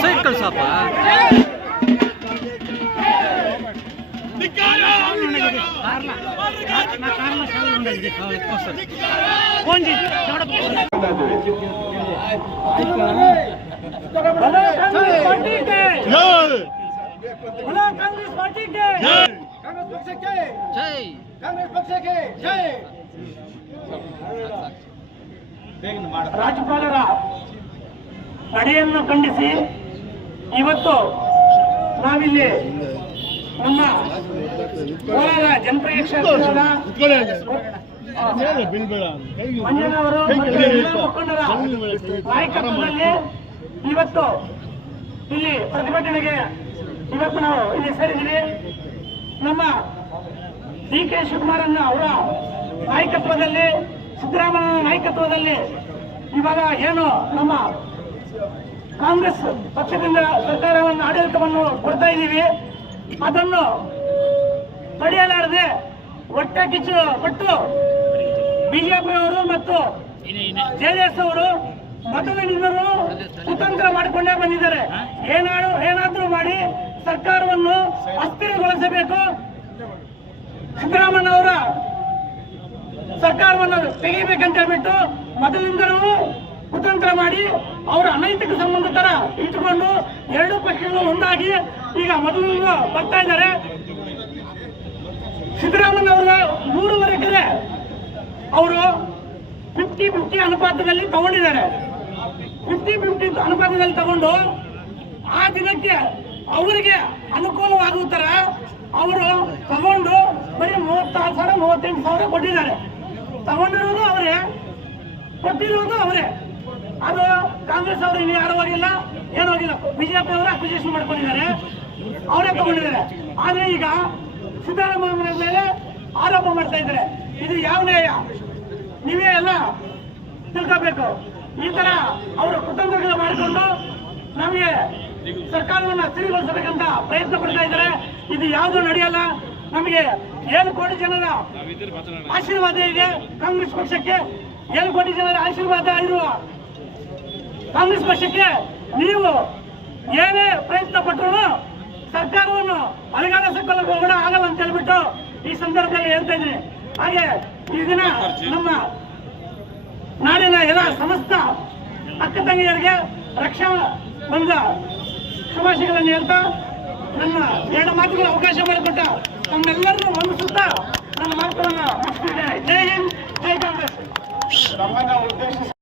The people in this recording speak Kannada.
ಸೈಡ್ ಕಳ್ಸಪ್ಪ ಕಾಂಗ್ರೆಸ್ ಪಾರ್ಟಿಗೆ ಕಾಂಗ್ರೆಸ್ ಪಕ್ಷಕ್ಕೆ ಜೈ ಕಾಂಗ್ರೆಸ್ ಪಕ್ಷಕ್ಕೆ ಜೈ ರಾಜ್ಯಪಾಲರ ನಡೆಯನ್ನು ಖಂಡಿಸಿ ಇವತ್ತು ನಾವಿಲ್ಲಿ ನಮ್ಮ ಕೋಲಾರ ಜನಪ್ರಿಯ ಕ್ಷೇತ್ರದ ಮಂಜನವರು ಮುಖಂಡರ ನಾಯಕತ್ವದಲ್ಲಿ ಇವತ್ತು ಇಲ್ಲಿ ಪ್ರತಿಭಟನೆಗೆ ಇವತ್ತು ನಾವು ಇಲ್ಲಿ ಸೇರಿದ್ದೀವಿ. ನಮ್ಮ ಡಿ ಕೆ ಶಿವಕುಮಾರನ್ನ ಅವರ ನಾಯಕತ್ವದಲ್ಲಿ ಸಿದ್ದರಾಮಯ್ಯ ನಾಯಕತ್ವದಲ್ಲಿ ಇವಾಗ ಏನು ನಮ್ಮ ಕಾಂಗ್ರೆಸ್ ಪಕ್ಷದಿಂದ ಸರ್ಕಾರವನ್ನು ಆಡಳಿತವನ್ನು ಕೊಡ್ತಾ ಇದ್ದೀವಿ, ಅದನ್ನು ತಡೆಯಲಾರದೆ ಒಟ್ಟ ಕಿಚ್ಚು ಪಟ್ಟು ಬಿಜೆಪಿ ಅವರು ಮತ್ತು ಜೆಡಿಎಸ್ ಅವರು ಮತದಾರರು ಕುತಂತ್ರ ಮಾಡಿಕೊಂಡೇ ಬಂದಿದ್ದಾರೆ. ಏನಾದ್ರು ಏನಾದ್ರೂ ಮಾಡಿ ಸರ್ಕಾರವನ್ನು ಅಸ್ಥಿರಗೊಳಿಸಬೇಕು. ಸಿದ್ದರಾಮಯ್ಯ ಅವರ ಸರ್ಕಾರವನ್ನು ತೆಗಿಬೇಕಂತ ಹೇಳ್ಬಿಟ್ಟು ಮೊದಲಿಂದಲೂ ಕುತಂತ್ರ ಮಾಡಿ ಅವರ ಅನೈತಿಕ ಸಂಬಂಧ ತರ ಇಟ್ಟುಕೊಂಡು ಎರಡು ಪಕ್ಷಗಳು ಒಂದಾಗಿ ಈಗ ಮೊದಲಿಂದ ಬರ್ತಾ ಇದ್ದಾರೆ. ಸಿದ್ದರಾಮಯ್ಯ ಅವರ ಮೂರುವರೆ ಎಕರೆ ಅವರು ಫಿಫ್ಟಿ ಫಿಫ್ಟಿ ಅನುಪಾತದಲ್ಲಿ ತಗೊಂಡಿದ್ದಾರೆ. ಫಿಫ್ಟಿ ಫಿಫ್ಟಿ ಅನುಪಾತದಲ್ಲಿ ತಗೊಂಡು ಆ ದಿನಕ್ಕೆ ಅವರಿಗೆ ಅನುಕೂಲವಾಗುವ ತರ ಅವರು ತಗೊಂಡು ಬರೀ ಮೂವತ್ತಾರು ಸಾವಿರ, ಮೂವತ್ತೆಂಟು ಸಾವಿರ ಕೊಟ್ಟಿದ್ದಾರೆ. ತಗೊಂಡಿರೋದು ಅವರೇ, ಕೊಟ್ಟಿರೋದು ಅವರೇ. ಅದು ಕಾಂಗ್ರೆಸ್ ಅವರು ಇನ್ನು ಯಾರು ಹೋಗಿಲ್ಲ, ಏನು ಹೋಗಿಲ್ಲ. ಬಿಜೆಪಿ ಅವರು ಅಕ್ವಿಜೇಷನ್ ಮಾಡ್ಕೊಂಡಿದ್ದಾರೆ. ಅವರೇ ತಗೊಂಡಿದ್ದಾರೆ. ಆದ್ರೆ ಈಗ ಸಿದ್ದರಾಮಯ್ಯ ಮೇಲೆ ಆರೋಪ ಮಾಡ್ತಾ ಇದ್ದಾರೆ. ಇದು ಯಾವ ನ್ಯಾಯ? ನೀವೇ ಎಲ್ಲ ತಿಳ್ಕೋಬೇಕು. ಈ ತರ ಅವರು ಕುತಂತ್ರಗಳು ಮಾಡಿಕೊಂಡು ನಮಗೆ ಸರ್ಕಾರವನ್ನು ಸ್ಥಿರಗೊಳಿಸಬೇಕಂತ ಪ್ರಯತ್ನ ಪಡ್ತಾ ಇದ್ದಾರೆ. ಇದು ಯಾವುದು ನಡೆಯಲ್ಲ. ನಮಗೆ ಏಳು ಕೋಟಿ ಜನರ ಆಶೀರ್ವಾದ ಇದೆ. ಕಾಂಗ್ರೆಸ್ ಪಕ್ಷಕ್ಕೆ ಏಳು ಕೋಟಿ ಜನರ ಆಶೀರ್ವಾದ ಇರುವ ಕಾಂಗ್ರೆಸ್ ಪಕ್ಷಕ್ಕೆ ನೀವು ಏನೇ ಪ್ರಯತ್ನ ಪಟ್ಟರು ಸರ್ಕಾರವನ್ನು ಅಲಗಾಡಿಸಿಕೊಳ್ಳಲು ಕೂಡ ಆಗಲ್ಲ ಅಂತ ಹೇಳ್ಬಿಟ್ಟು ಈ ಸಂದರ್ಭದಲ್ಲಿ ಹೇಳ್ತಾ ಹಾಗೆ ಈ ದಿನ ನಮ್ಮ ನಾಡಿನ ಎಲ್ಲ ಸಮಸ್ತ ಅಕ್ಕ ತಂಗಿಯರಿಗೆ ರಕ್ಷಾ ಬಂದ ಶುಭಾಶಯಗಳನ್ನು ಹೇಳ್ತಾ ನನ್ನ ಎರಡು ಮಾತುಗಳ ಅವಕಾಶ ಮಾಡಿಕೊಟ್ಟ ತಮ್ಮೆಲ್ಲರನ್ನೂ ವಂದಿಸುತ್ತಾ ನನ್ನ ಮಾತುಗಳನ್ನು ಜೈ ಹಿಂದ್ ಜೈ ಕಾಂಗ್ರೆಸ್.